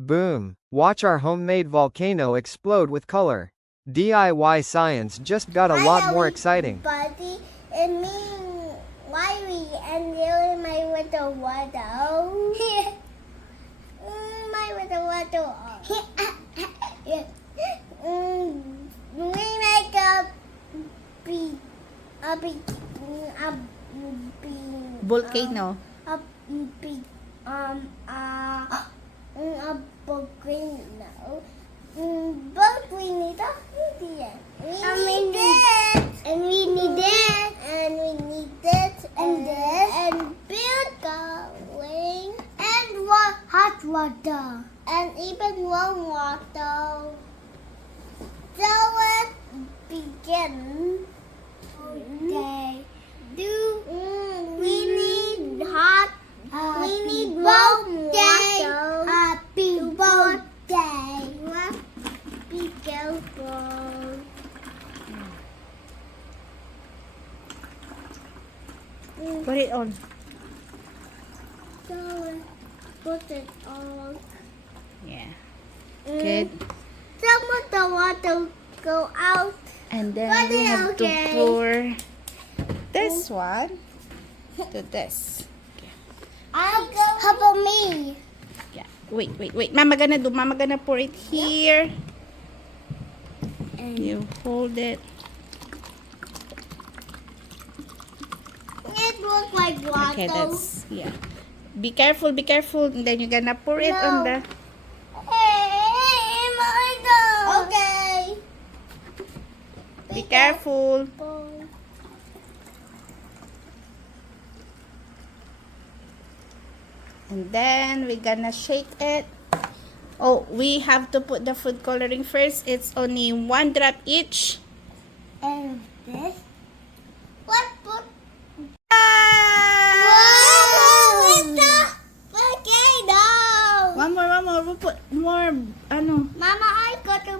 Boom! Watch our homemade volcano explode with color. DIY science just got a lot more exciting. Buddy, and me, Wiley, and you, my little water. My little water. We make a big, Volcano. a big, a volcano. But we need a video. And we need it. And we need it. And this. And build going. And hot water. And even warm water. So let's begin. Okay. We need hot. We need warm water. Happy birthday. Be careful. Put it on. So put it on. Yeah. Good. Some of the water go out. And then But we have to okay. pour this one to this. How about me? Yeah. Wait. Mama gonna pour it here. And You hold it. it looks like water. Okay, that's yeah. Be careful. And then you're gonna pour it on the. Hey, my dog. Okay. Be careful. And then we're gonna shake it. Oh, we have to put the food coloring first. It's only 1 drop each. And this? What put? Ah! It's a volcano. One more. We'll put more. Ano? Mama, I got to